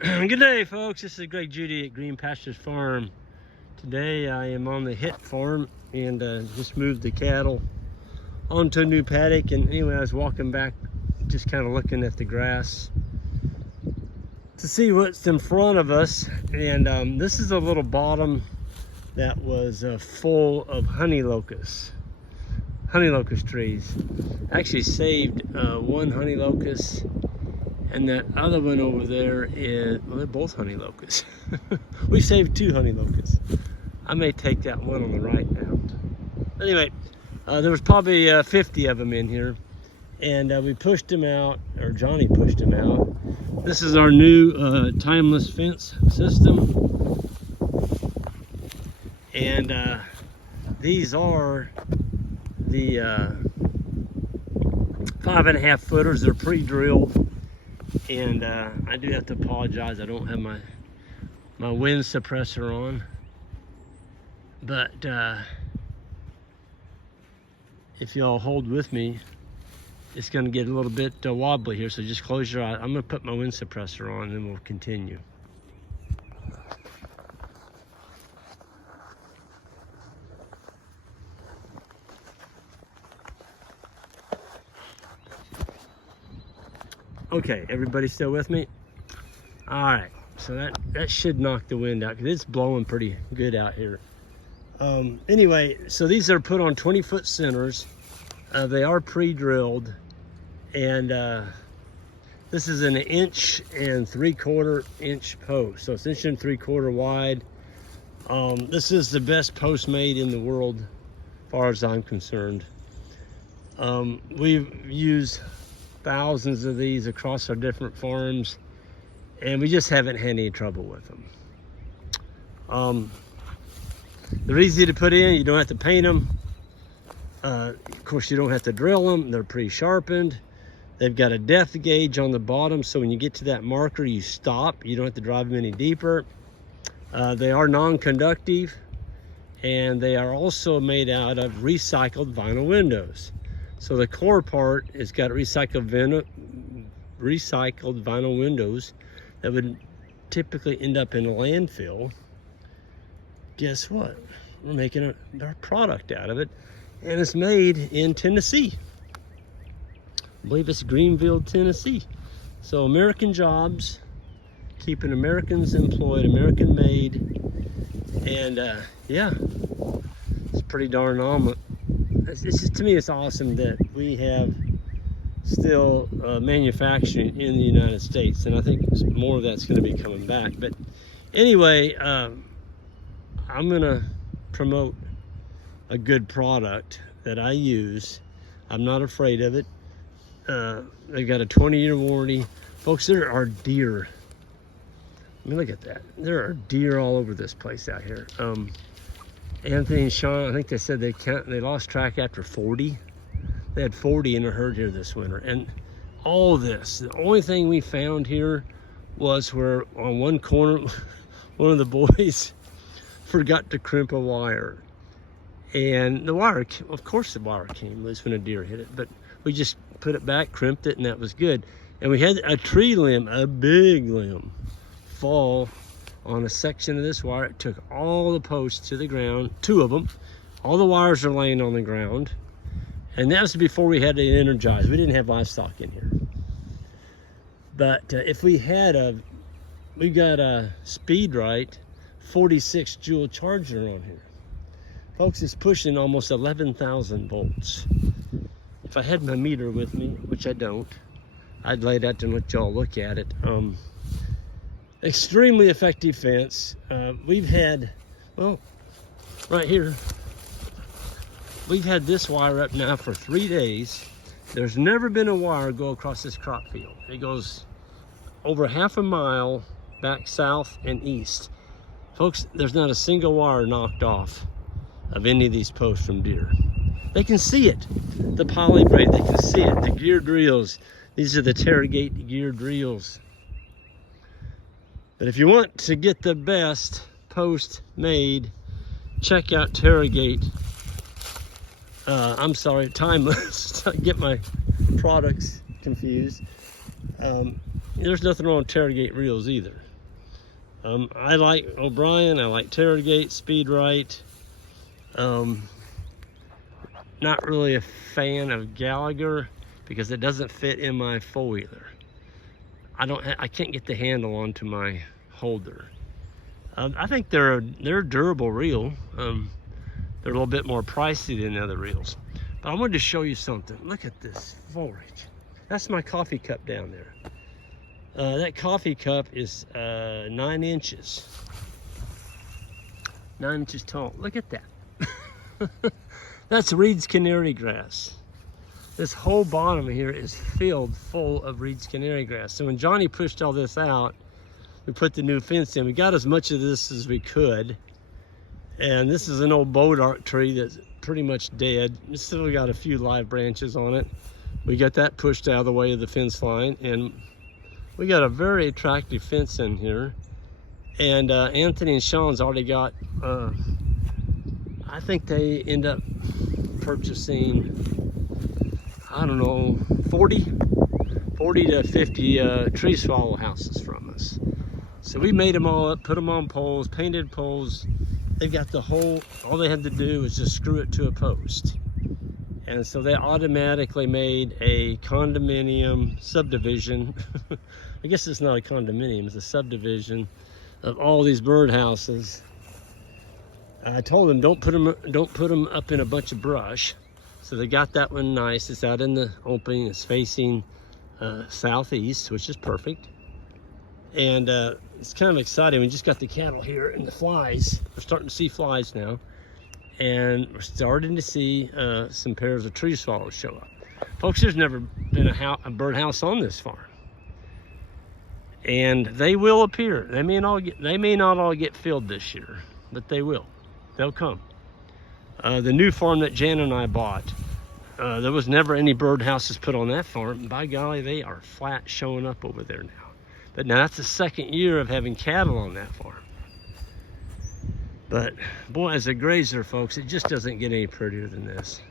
Good day, folks. This is Greg Judy at Green Pastures Farm. Today I am on the Hitt farm and just moved the cattle onto a new paddock. And anyway, I was walking back, just kind of looking at the grass to see what's in front of us. And this is a little bottom that was full of honey locust trees. I actually saved one honey locust. And that other one over there is, well, they're both honey locusts. We saved 2 honey locusts. I may take that one on the right out. Anyway, there was probably 50 of them in here. And we pushed them out, or Johnny pushed them out. This is our new timeless fence system. And these are the 5.5 footers. They're pre-drilled. And I do have to apologize, I don't have my wind suppressor on, but if y'all hold with me, it's going to get a little bit wobbly here, so just close your eyes. I'm going to put my wind suppressor on and we'll continue. Okay, everybody still with me? All right, so that should knock the wind out because it's blowing pretty good out here. Anyway, so these are put on 20-foot centers. They are pre-drilled, and this is an 1 3/4 inch post. So it's 1 3/4 wide. This is the best post made in the world, as far as I'm concerned. We've used thousands of these across our different farms, and we just haven't had any trouble with them. They're easy to put in. You don't have to paint them. Of course, you don't have to drill them. They're pre-sharpened. They've got a depth gauge on the bottom, so when you get to that marker, you stop. You don't have to drive them any deeper. They are non-conductive, and they are also made out of recycled vinyl windows. So the core part has got recycled vinyl windows that would typically end up in a landfill. Guess what? We're making our product out of it, and it's made in Tennessee. I believe it's Greenville, Tennessee. So American jobs, keeping Americans employed, American made, and yeah, it's pretty darn ominous. It's just, to me, it's awesome that we have still manufacturing in the United States, and I think more of that's going to be coming back. But anyway, I'm going to promote a good product that I use. I'm not afraid of it. They've got a 20-year warranty. Folks, there are deer. I mean, look at that. There are deer all over this place out here. Anthony and Sean, I think they said they lost track after 40. They had 40 in a herd here this winter. And all this, the only thing we found here was where on one corner, one of the boys forgot to crimp a wire. And the wire, of course the wire came loose when a deer hit it, but we just put it back, crimped it, and that was good. And we had a tree limb, a big limb, fall on a section of this wire. It took all the posts to the ground, 2 of them. All the wires are laying on the ground. And that was before we had it energized. We didn't have livestock in here. But if we had we got a SpeedRite 46 joule charger on here. Folks, it's pushing almost 11,000 volts. If I had my meter with me, which I don't, I'd lay that and let y'all look at it. Extremely effective fence. We've had, well, right here, we've had this wire up now for 3 days. There's never been a wire go across this crop field. It goes over half a mile back south and east. Folks, there's not a single wire knocked off of any of these posts from deer. They can see it. The poly braid, they can see it. The geared reels, these are the Terrogate geared reels. But if you want to get the best post made, check out Terrogate. I'm sorry, Timeless. Get my products confused. There's nothing wrong with Terrogate reels either. I like O'Brien, I like Terrogate, Speed Right. Not really a fan of Gallagher because it doesn't fit in my four-wheeler. I can't get the handle onto my holder. I think they're a durable reel. They're a little bit more pricey than other reels. But I wanted to show you something. Look at this forage. That's my coffee cup down there. That coffee cup is 9 inches. 9 inches tall. Look at that. That's Reed's canary grass. This whole bottom here is filled full of Reed's canary grass. So when Johnny pushed all this out, we put the new fence in. We got as much of this as we could. And this is an old bodark tree that's pretty much dead. It's still got a few live branches on it. We got that pushed out of the way of the fence line, and we got a very attractive fence in here. And Anthony and Sean's already got, I think they end up purchasing, I don't know, 40 to 50 tree swallow houses from us. So we made them all up, put them on poles, painted poles. They've got the whole, all they had to do was just screw it to a post. And so they automatically made a condominium subdivision. I guess it's not a condominium, it's a subdivision of all these birdhouses. I told them don't put them up in a bunch of brush. So they got that one nice. It's out in the opening. It's facing southeast, which is perfect. And it's kind of exciting. We just got the cattle here and the flies. We're starting to see flies now. And we're starting to see some pairs of tree swallows show up. Folks, there's never been a birdhouse on this farm. And they will appear. They may not all get filled this year, but they will. They'll come. The new farm that Jan and I bought, there was never any birdhouses put on that farm. By golly, they are flat showing up over there now. But now that's the second year of having cattle on that farm. But boy, as a grazer, folks, it just doesn't get any prettier than this.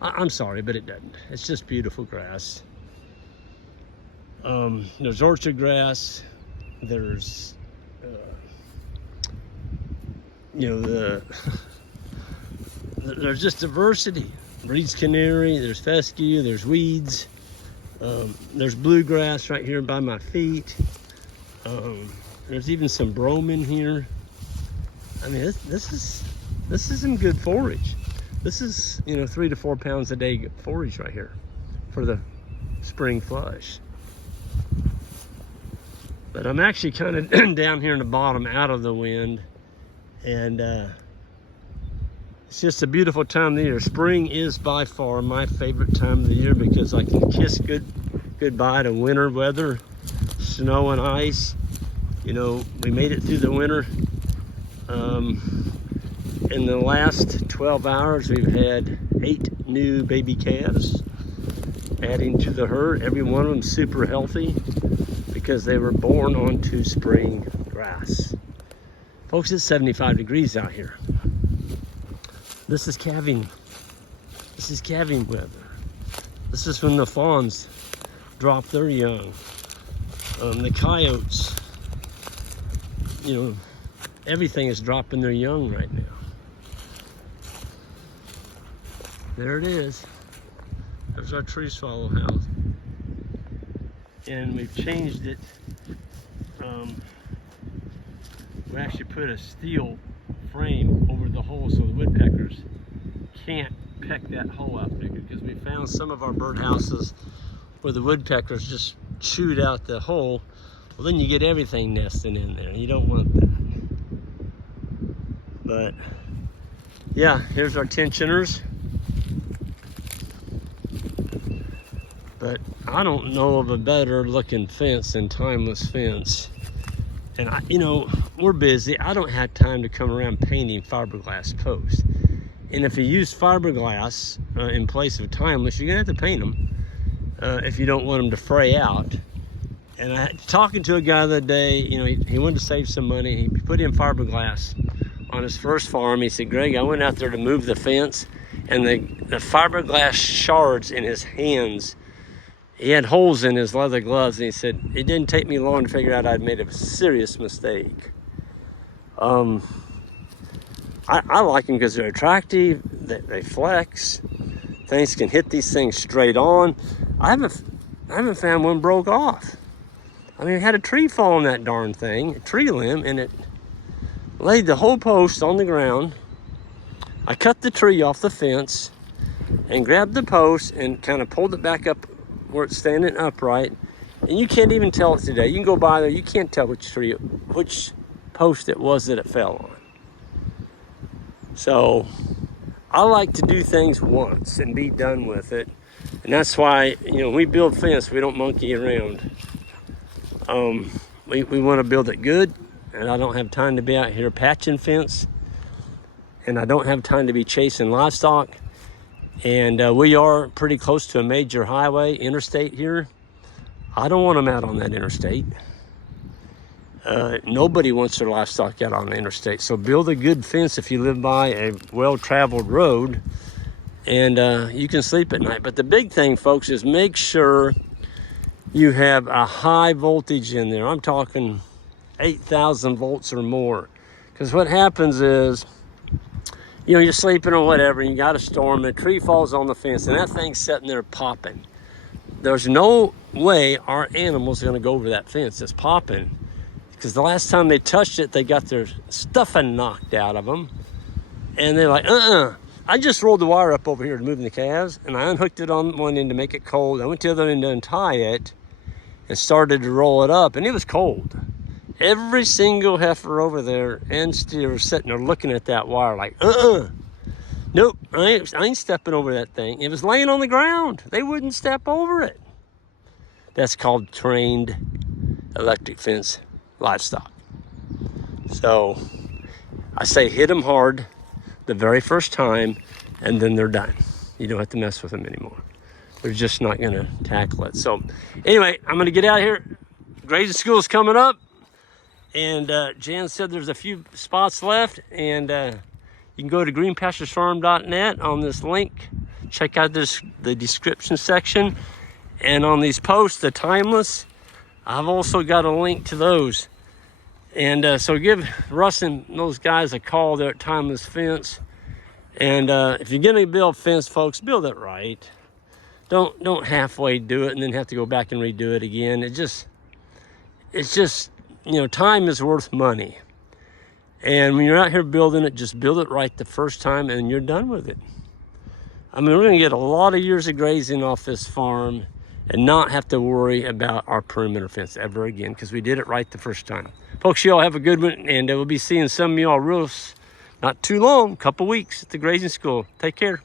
I'm sorry, but it doesn't. It's just beautiful grass. There's orchard grass. There's, there's just diversity. Reed's canary, there's fescue, there's weeds. There's bluegrass right here by my feet. There's even some brome in here. I mean, this is some good forage. This is, 3 to 4 pounds a day forage right here for the spring flush. But I'm actually kind of down here in the bottom out of the wind, and it's just a beautiful time of the year. Spring is by far my favorite time of the year because I can kiss goodbye to winter weather, snow and ice. We made it through the winter. In the last 12 hours, we've had 8 new baby calves adding to the herd. Every one of them super healthy because they were born onto spring grass. Folks, it's 75 degrees out here. This is calving. This is calving weather. This is when the fawns drop their young. The coyotes, everything is dropping their young right now. There it is. There's our tree swallow house. And we've changed it. We actually put a steel frame over the hole so the woodpeckers can't peck that hole out bigger, because we found some of our birdhouses where the woodpeckers just chewed out the hole. Well, then you get everything nesting in there. You don't want that. But yeah, here's our tensioners. But I don't know of a better looking fence than Timeless Fence. And we're busy. I don't have time to come around painting fiberglass posts. And if you use fiberglass in place of Timeless, you're gonna have to paint them if you don't want them to fray out. And talking to a guy the other day, he wanted to save some money. He put in fiberglass on his first farm. He said, Greg, I went out there to move the fence, and the fiberglass shards in his hands, He had holes in his leather gloves, and he said, it didn't take me long to figure out I'd made a serious mistake. I like them because they're attractive, they flex, things can hit these things straight on. I haven't found one broke off. I mean, I had a tree fall on that darn thing, a tree limb, and it laid the whole post on the ground. I cut the tree off the fence and grabbed the post and kind of pulled it back up where it's standing upright. And you can't even tell it today. You can go by there, you can't tell which post it was that it fell on. So I like to do things once and be done with it. And that's why, we build fence, we don't monkey around. We want to build it good, and I don't have time to be out here patching fence, and I don't have time to be chasing livestock. And we are pretty close to a major highway, interstate here. I don't want them out on that interstate. Nobody wants their livestock out on the interstate. So build a good fence if you live by a well-traveled road, and you can sleep at night. But the big thing, folks, is make sure you have a high voltage in there. I'm talking 8,000 volts or more. Because what happens is, you're sleeping or whatever, and you got a storm, and a tree falls on the fence, and that thing's sitting there popping. There's no way our animals are going to go over that fence. It's popping. Because the last time they touched it, they got their stuffing knocked out of them. And they're like, I just rolled the wire up over here to move the calves, and I unhooked it on one end to make it cold. I went to the other end to untie it and started to roll it up, and it was cold. Every single heifer over there and steer was sitting there looking at that wire like, nope, I ain't stepping over that thing. It was laying on the ground. They wouldn't step over it. That's called trained electric fence livestock. So I say hit them hard the very first time, and then they're done. You don't have to mess with them anymore. They're just not going to tackle it. So anyway, I'm going to get out of here. Grazing school is coming up, and Jan said there's a few spots left, and you can go to greenpasturesfarm.net on this link. Check out the description section, and on these posts, the timeless, I've also got a link to those. And so give Russ and those guys a call there at Timeless Fence. And if you're gonna build fence, folks, build it right. Don't halfway do it and then have to go back and redo it again. It's just time is worth money. And when you're out here building it, just build it right the first time and you're done with it. I mean, we're gonna get a lot of years of grazing off this farm and not have to worry about our perimeter fence ever again, because we did it right the first time. Folks, y'all have a good one, and we'll be seeing some of y'all real not too long, couple weeks at the grazing school. Take care.